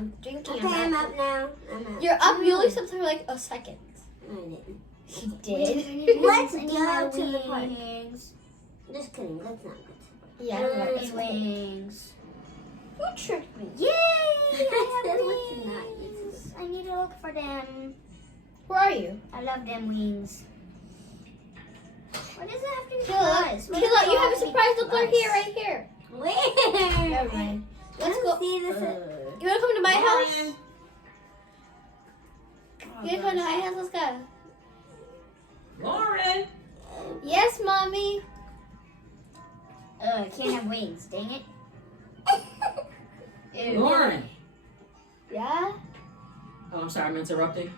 I'm drinking. Okay, I'm up now. You're up. You only slept for like a second. I didn't. She did. Let's go to the park. Just kidding. That's not good. Yeah. It's wings. Who tricked me? Yay! I have Let's wings. I need to look for them. Where are you? I love them wings. What does it have to be? Kayla, you have a surprise. Look right here, right here. Where? Never mind. Let's go. See this. You wanna come to my house? You wanna come to my house? Let's go. Laurynn. Yes, mommy. I can't have wings. Dang it. Laurynn. Yeah. Oh, I'm sorry, I'm interrupting.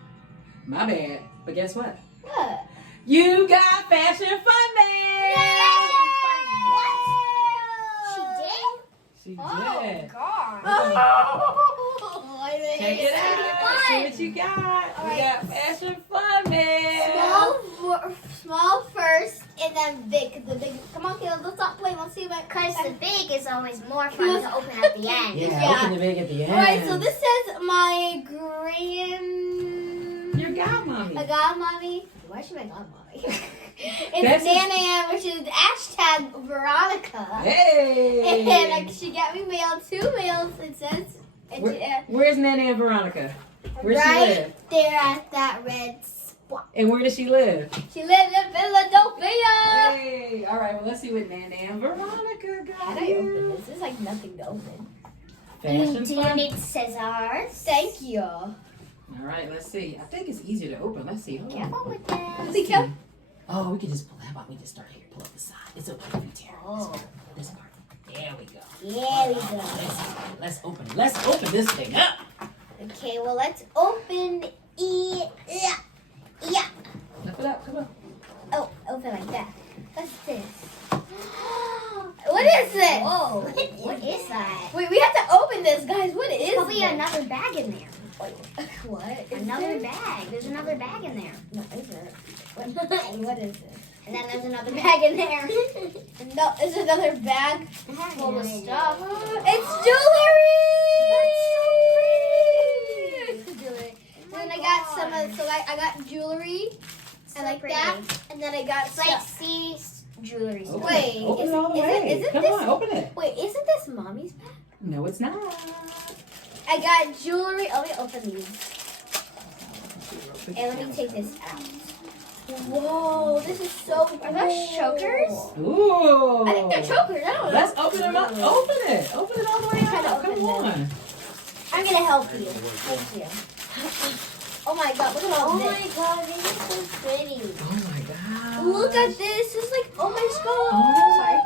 My bad. But guess what? What? You got Fashion Fun Day! She did. God. Check it out. See what you got. We got Fashion Fun Day. Small first, and then big. The big. Come on, Kayla. Let's stop playing. Let's see what. Because the big is always more fun to open at the end. Yeah, open the big at the end. All right. So this says my Your godmommy. A godmommy. Why is she my godmommy? That's It's Nana, which is hashtag Veronica. Hey. And she got me mail, 2 mails. It says. Where's Nana and Veronica? Where she right live? there at that red spot. And where does she live? She lives in Philadelphia. Hey. All right. Well, let's see what Nana and Veronica got. How do I open this? There's like nothing to open. Fashion Do you Fun. need scissors? Thank you. All right. Let's see. I think it's easier to open. Let's see. Hold on. Careful with them. Be careful. Oh, we can just pull. How about we just start here? Pull up the side. It's okay if you tear. Oh. This part. There we go. Yeah, we go. Let's open. Let's open this thing up. Okay, well let's open it. Yeah. Lift it up. Come on. Oh, open like that. What's this? What is this? Whoa. What is that? Wait, we have to open this, guys. What is Probably this? another bag in there. What? Another bag. There's another bag in there. No, is it? What is this? And then there's another bag in there. No, it's another bag I have full no of idea. stuff. It's jewelry! That's It's jewelry. Oh And then my I got God. some of, so I got jewelry So and like pretty. that. And then I got It's like stuff. sea jewelry stuff. Open Wait, it. Open is it all the it- way. isn't Come this- on, open it. Wait, isn't this mommy's bag? No, it's not. I got jewelry. Oh, let me open these. And let me take this out. Whoa, this is so cool. Are those chokers? Ooh. I think they're chokers. I don't know. Let's open them up. Open it. Open it all the way I'm trying to out. Come open on. I'm gonna help you. Thank you. Oh my god, look at all Oh this. my god, this is so pretty. Oh my God. Look at this. It's like, oh my god. Oh my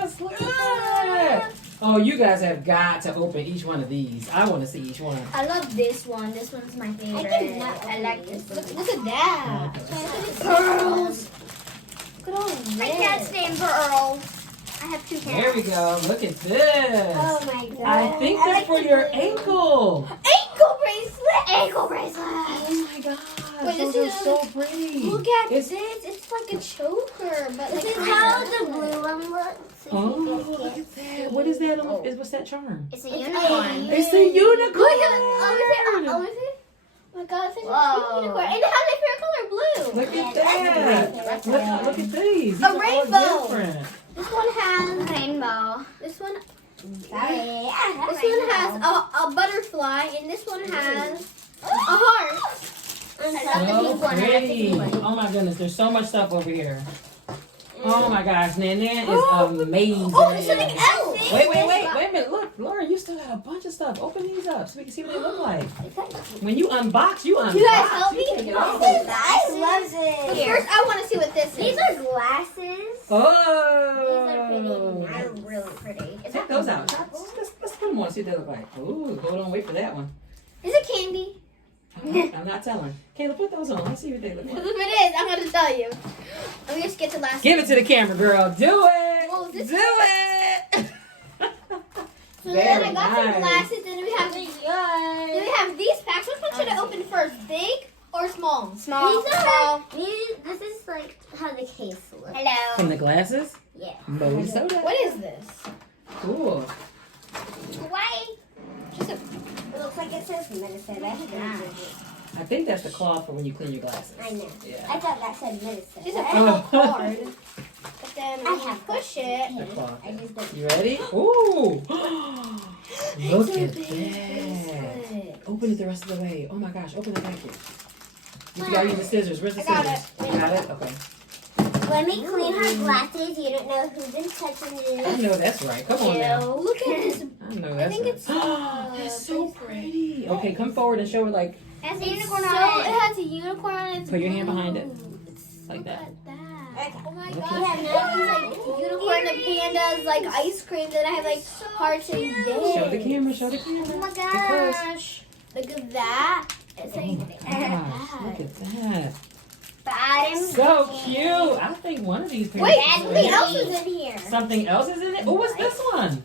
goodness. Look at that. Oh, you guys have got to open each one of these. I want to see each one. I love this one. This one's my favorite. cannot I like this Look, one. look at that. Pearls. Look at all this. My cat's name Pearls. I have 2 cats. There we go. Look at this. Oh my god. I think they're like for the your blue. ankle. Ankle bracelet. Ankle bracelet. Oh my God. Wait, Those this are is- so pretty. Look at It's- this. It's like a choker, but This like is how the blue one looks. If Oh, you guys look can't at that. What is that? Oh. What's that charm? It's a It's unicorn. a- It's the unicorn. Look at it. Oh, is it? Oh, is it? Oh my god, it's such a Whoa. cute unicorn. And it has my favorite color, blue. Look Yeah, at that's that. great. Look at these. These A are all rainbow. different. This one has, Rainbow. this one This This one has a butterfly, and this one has a heart. I love the So pink one. I like the pretty. pink one. Oh my goodness, there's so much stuff over here. Oh my gosh, Nana is amazing. Oh, there's something else. Wait a minute. Look, Laura, you still got a bunch of stuff. Open these up so we can see what they look like. When you unbox, you unbox. You guys help me? take it off. I love But it. first, I want to see what this is. These are glasses. Oh. These are pretty. They're really pretty. Take those out. Let's put them on, see what they look like. Ooh, hold on, wait for that one. Is it candy? I'm not telling. Kayla, put those on. Let's see what they look If like. it is, I'm going to tell you. Let me just get to last. Give it to the camera, girl. Do it. Whoa, this- Do it. So then I Very got some nice. glasses, then we have these packs. Which one should I open first, big or small? Small. These are. This is like how the case looks. From Hello. the glasses? Yeah. Moe soda. What is this? Cool. Why? Just a like it says medicine. I think that's the cloth for when you clean your glasses. I know. Yeah. I thought that said medicine. Just a full card. But then I when you have push it. The cloth. I just don't. You ready? Ooh! Look It's a at big that. bracelet. Open it the rest of the way. Oh my gosh, open the package. You gotta use the scissors. Where's the I got scissors? it. You got it? Okay. When we clean her glasses, you don't know who's been touching I you. know that's right. Come on now. Ew, look at this. I know I that's think right. it's It's so bracelet. pretty. Okay, come forward and show her like, Has a It's unicorn so, on it it. has a unicorn on it. It's Put your hand behind it. blue. It's, Like look that. at that. Oh my Look god. at I have these like unicorn and pandas, like ice cream. Then I have like hearts and days. show the camera, show the Oh camera. my Get gosh. Look at that. It's Oh like my gosh, look at that. But I didn't. So cute. I think one of these Wait, pants is something in else it. is in here. Something else is in it? Oh, what's this one?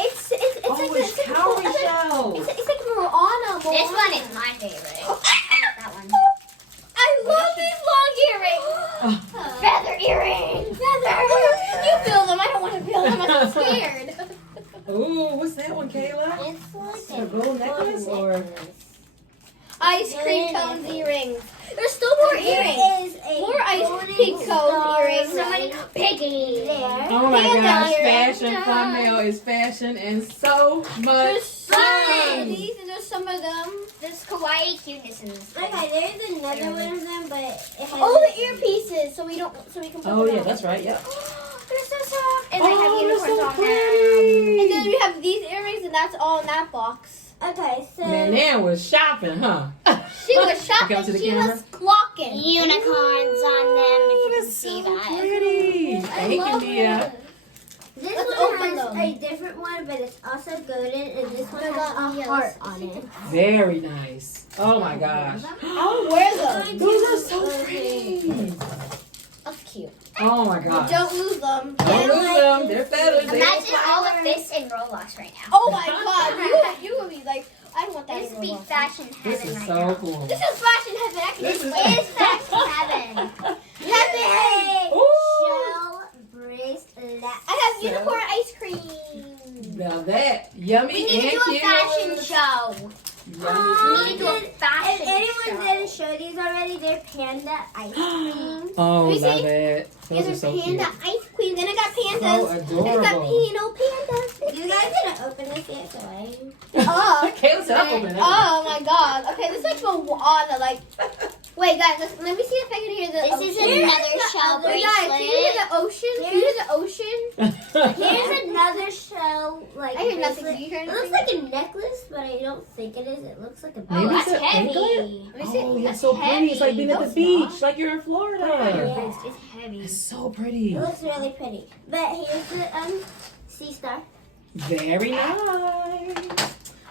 It's Oh, like it's cowrie shells. It's like Moana. This one is my favorite. Oh, That one. I love these long earrings. Feather earrings. Feather. You feel them. I don't want to feel them. I'm scared. Ooh, what's that one, Kayla? It's like It's a gold necklace or? Ice cream cones earrings. There's still more earrings. There is a More ice golden cream cone star earrings. right Piggy. there. Oh my Panda gosh, earrings. fashion thumbnail is fashion and so much There's so many fun. of these, and there's some of them. There's kawaii cuteness in this. Okay, there's another one of them, but it has Oh, the earpieces, so we can put Oh them yeah, on. that's right. Yep. They're so soft. And Oh, they have they're unicorns so on pretty. them. And then we have these earrings, and that's all in that box. Okay, so Nan was shopping, huh? She was shopping. Come to the She camera. was clocking. Unicorns on them. If you can that's see so that. pretty. I Thank love you, Mia. it. this Let's one open has them. a different one, but it's also golden, and this one They're has not- a yeah, heart let's- on it. Very nice. Oh my gosh. I'll wear those. Those are so pretty. That's cute. Oh my gosh. Don't lose them. Don't lose them. They're feathers. They Imagine don't all fly. of this in Roblox right now. Oh my god, you would be like, I want that. This in would be Roblox. fashion This heaven is right so now. cool. This is fashion heaven. I can This just is- It is fashion heaven. heaven. Ooh. Shell bracelet. I have unicorn ice cream. Now that yummy We need to and do a cute. fashion show. Yummy. We need to do a If fashion anyone show. didn't show these already, they're panda ice cream. Oh, Let me love see. it. Those There's are a so cute. panda ice cream. Then I got pandas. So I got adorable. pandas. You guys didn't open this yet, so I. Oh. Kayla said I'll open it. Oh my god. Okay, this is like Moana. Like, wait, guys, let me see if I can hear the This ocean. is another shell Wait, guys, can you hear bracelet. the ocean? Can you hear the ocean? Here's another shell, like I hear nothing. bracelet. Do you hear It anything? looks like a necklace, but I don't think it is. It looks like a Oh, Maybe that's it's a heavy. anklet? Let me see. Oh, yeah, That's so pretty. It's like heavy. being at No, the it's beach, not. like you're in Florida. Yeah. It's heavy. It's so pretty. It looks really pretty. But here's the sea star. Very nice.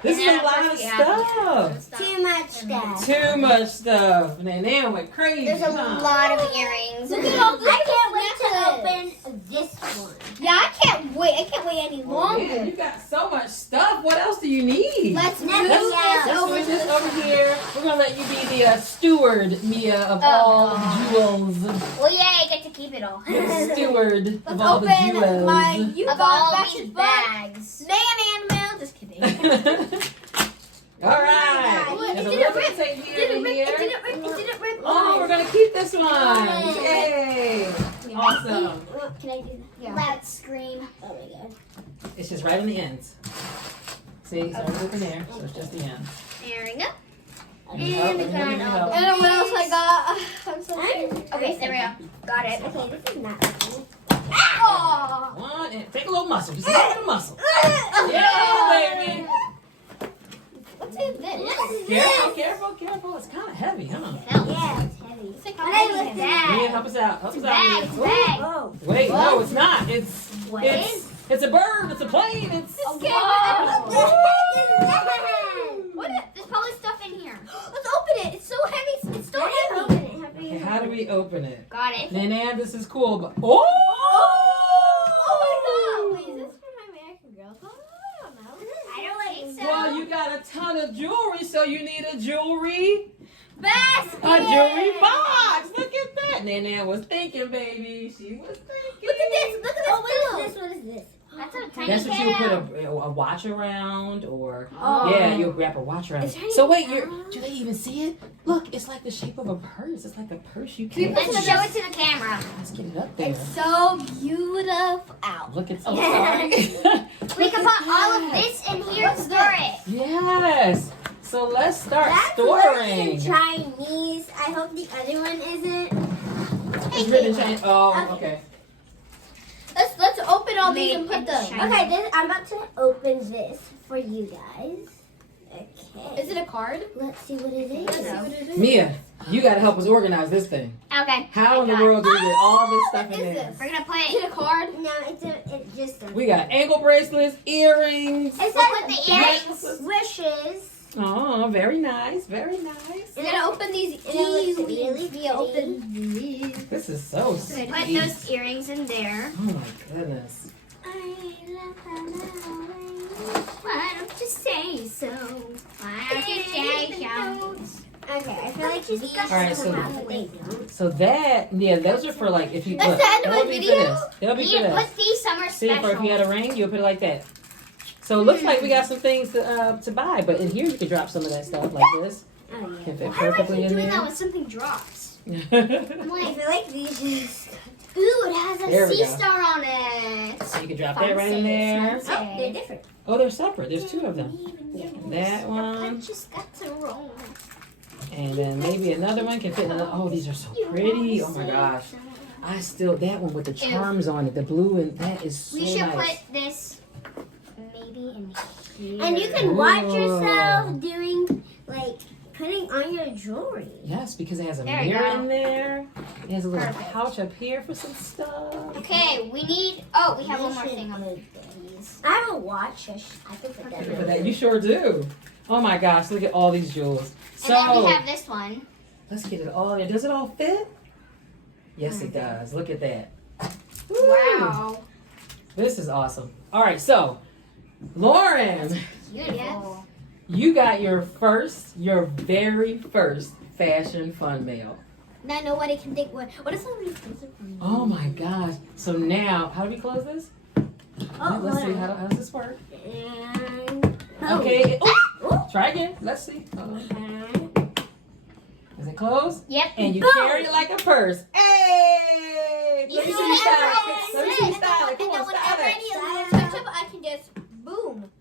This is And a lot of stuff. Too much stuff. Too much stuff. And then they went crazy. There's a huh? lot of earrings. Look at all this. I can't wait to necklace. open this one. Yeah, I can't wait. I can't wait any Oh, longer. man, you got so much stuff. What else do you need? Let's move Let's this go. over Let's to move this the over here. We're going to let you be the steward, Mia, of all jewels. Well, yeah, I get to keep it all. Steward of Let's all the open jewels. my Of Yukon all fashion these book. bags. Man mail. Just kidding. All right. It There's a didn't little rip. tape It here didn't and rip. here. It didn't rip. It didn't rip. Oh, we're going to keep this one. Yay. Awesome. Can I do that? Loud scream. Oh my god. It's just right on the ends. See, so it's open there, so it's just the end. There we go. Let me help, let me help, let me help. I don't know what else I got. I'm so scared. Okay, there we go. Got it. Okay, this is not open. Oh. One, and take a little muscle. Just a little bit of muscle. Yeah, baby. What's in this? Careful, careful, careful. It's kind of heavy, huh? Yeah, it's heavy. It's like Hey, heavy. look Mia, help us out. Help us out, Bag, Mia. bag. Oh. Wait, no, it's not. It's What it's a bird. It's a plane. It's Okay. What the heck is What is There's probably stuff in here. Let's open it. It's so heavy. It's so that? heavy. Open it. Okay, how do we open it? Got it. Nana, this is cool, but oh! Oh my god. Wait, is this for my American Girl? Oh, I don't know. I don't think so. Well, you got a ton of jewelry, so you need a jewelry Basket. box. Look at that. Nana was thinking, baby. She was thinking. Look at this. Look at this. Oh, what pillow. is this? What is this? That's a tiny That's what you would tail. put a watch around, or Oh. yeah, you'll wrap a watch around. Is there any So wait, camera? do they even see it? Look, it's like the shape of a purse. It's like a purse you Can can. you Let's show it to the camera. Let's get it up there. It's so beautiful. Ow. Look, it's so sorry. We can put all of this in here and store it. Yes. So let's start That's storing. in Chinese. I hope the other one isn't. It's written in Chinese. Oh, okay. Let's open all these Made and put in them. China. Okay, I'm about to open this for you guys. Okay. Is it a card? Let's see what it Let's see is. what it is. Mia, you gotta help us organize this thing. Okay. How in the I got world do we get all this stuff What in is there? this? We're gonna put. Is it a card? No, it's just a. We got ankle bracelets, earrings. It We'll put the says earrings. wishes. Oh, very nice, very nice. We're gonna open these And it looks earrings. really We open these. This is so Put sweet. those earrings in there. Oh my goodness. Why don't you say so? Why don't you say so? Okay, I feel like these All right, so- have, but they don't. So that, yeah, those are for like if you That's look. the end of That'll my be for video? this. That'll be We for need to this. put these summer See, for if you had special. a ring, you'll put it like that. So it looks like we got some things to buy, but in here you can drop some of that stuff like this. Oh yeah. Can fit Why do I perfectly keep in doing that there. when something drops? I feel like these just. Ooh, it has There a we sea go. star on it. So you can drop that right in there. Oh, they're different. Oh, they're separate. There's two of them. That I one, just got to roll. and then maybe another one can fit in another. Oh, these are so pretty. Oh my gosh. That one with the charms on it, the blue, and that is so We should nice. put this maybe in here. And you can watch Ooh. yourself doing like putting on your jewelry. Yes, because it has a There we mirror go. in there. It has a little Perfect. pouch up here for some stuff. Okay, we need. Oh, we have You one more should thing on put these. I have a watch. I can put that Look in. at that. You sure do. Oh my gosh, look at all these jewels. And then we So have this one. let's get it all there. Does it all fit? Yes, it does. Look at that. Woo. Wow. This is awesome. All right, so Laurynn, Beautiful. you got your very first fashion fun mail. Now nobody can think what if somebody steals it from me? Oh my gosh. So now, how do we close this? Oh, Let's see, hold on. how does this work? And Okay. Ooh. Try again. Let's see. Is it closed? Yep. And you Boom. carry it like a purse. Hey! Let me see you style it. Let me see you style it. And Come then on, whenever style I it. need a little touch up, I can just boom.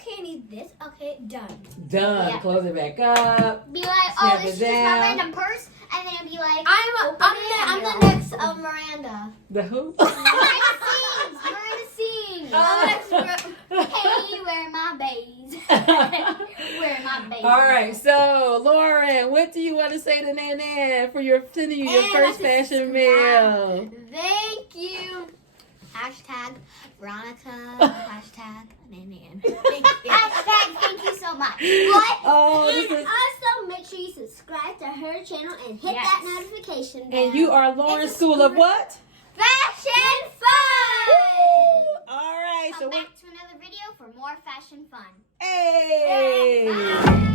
Okay, I need this. Okay, done. Done. Yeah. Close it back up. Be like, oh, Snap this it is just my down. random purse, and then it'd be like, I'm Open it and the be next Miranda. The who? Miranda sings. Miranda sings. Hey, where are my bays? Where are my bays? All right, so Laurynn, what do you want to say to Nan for sending you your And first that's fashion mail? Thank you. Hashtag Veronica. Hashtag Nan. Thank you. Hashtag thank you so much. What? Oh, And this is, also make sure you subscribe to her channel and hit Yes. that notification bell. and you are Laurynn It's a School of what? Fashion fun! All right, so Come back to another video for more fashion fun. hey. Bye.